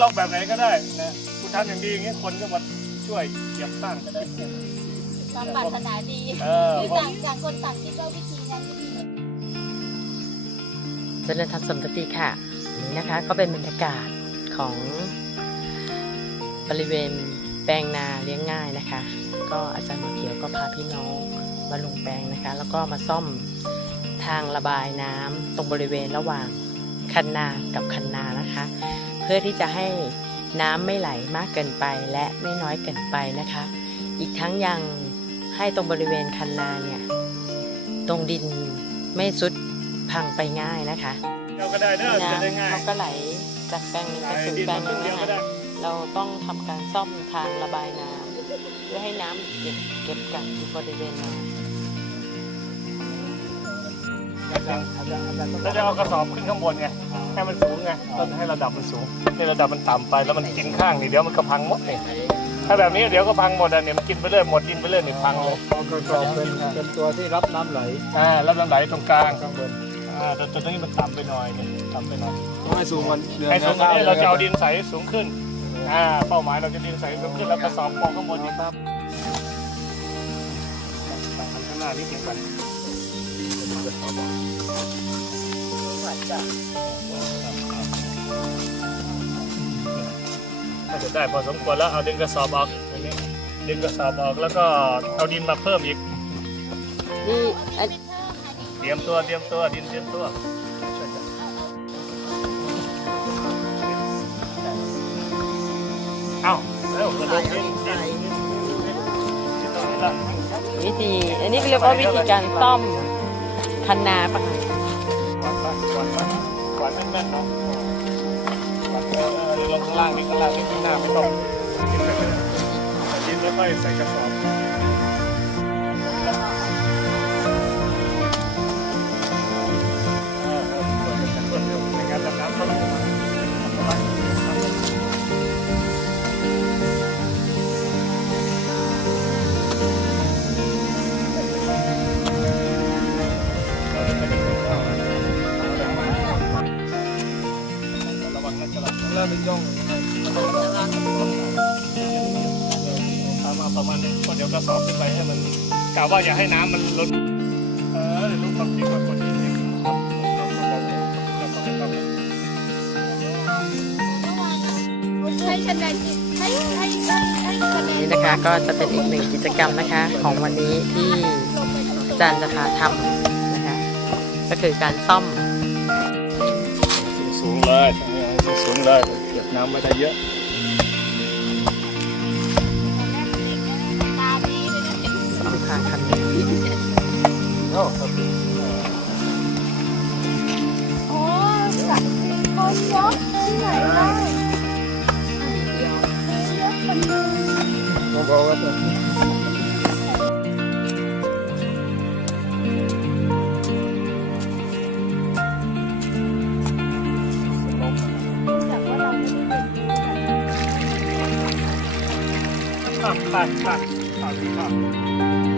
ล็อกแบบไหนก็ได้นะคุณทำอย่างดีอย่างนี้คนก็มาช่วยเก็บสร้างก็ได้ความปรารถนาดีเออ คือต่างต่างคนต่างคิดว่าวิธีนั้นวิธีนี้ เจริญธรรมสมทตีค่ะนนี้นะคะก็เป็นบรรยากาศของบริเวณแปลงนาเลี้ยงง่ายนะคะ ก็อาจารย์หมอเขียวก็พาพี่น้องมาลงแปลงนะคะ แล้วก็มาซ่อมทางระบายน้ำตรงบริเวณระหว่างคันนากับคันนานะคะ พื่อที่จะให้น้ำไม่ไหลมากเกินไปและไม่น้อยเกินไปนะคะ อีกทั้งยังให้ตรงบริเวณคันนาเนี่ยตรงดินไม่ซุดพังไปง่ายนะคะเราก็ได้เนอะจะได้ง่ายน้ำเขาก็ไหลจากแปลงหนึงไปไอ้สู่ดินแปลมังนหคนึรึ่งงเดียวนะก็คะได้เราต้องทำการซ่อมทางระบายน้ำเพื่อให้น้ำเก็บเก็บกักอยู่บริเวณนา เราจะเอากระสอบขึ้นข้างบนไงให้มันสูงไงเราให้ระดับมันสูงนี่ระดับมันต่ำไปแล้วมันกินข้างนี่เดี๋ยวมันก็พังหมดนี่ถ้าแบบนี้เดี๋ยวก็พังหมดอะเนี่ยมันกินไปเรื่อยหมดดินไปเรื่อยนี่พังเลยเอากระสอบเป็นเป็นตัวที่รับน้ำไหลอ่าแล้วมันไหลตรงกลางข้างบนอ่าแต่ตรงนี้มันต่ำไปหน่อยนี่ต่ำไปหน่อยต้องให้สูงกว่าเดือนให้สูงกว่านี้เราจะเอาดินใสสูงขึ้นอ่าเป้าหมายเราจะดินใสสูงขึ้นแล้วกระสอบปองข้างบนนี่ครับข้างหน้านิดเดียวกัน ถ้าจะได้พอสมควรแล้วเอาดึงกระสอบออกอันนี้ดึงกระสอบออกแล้วก็เอาดินมาเพิ่มอีก นี่อันเตรียมตัวเตรียมตัวดินเตรียมตัวช่วยกันเอ้าเร็วกระโดดดินดินดินดินตรงนี้ละวิธีอันนี้เรียกว่าวิธีการซ่อม คันนาปะคะกวาดไปกวาดไปกวาดแน่นๆนะกวาดเออเออลงข้างล่างนี่ข้างล่างนี่ข้างหน้าไม่ต้องดินไปเลยดินไม่ค่อยใส่กระสอบ ย่องตามมาประมาณนี้ก็เดี๋ยวกระสอบขึ้นไปให้มันกะว่าอย่าให้น้ำมันล้นเออเดี๋ยวรู้ความจริงว่าคนที่นี่ครับเราก็บอกเราก็ไม่ทำให้คนนให้นี่นะคะก็จะเป็นอีกหนึ่งกิจกรรมนะคะ ของวันนี้ที่อาจารย์จะพาทำนะคะ ก็คือการซ่อมสูงเลยสูงเลย น้ำมาได้เยอะ ตาดีเลยนะซ่อมทางคันนี้โอ้ครับโอ้สัตว์คนยกที่ไหนได้ยกคนนึง เบาๆครับ 算了，算了，算了，算了。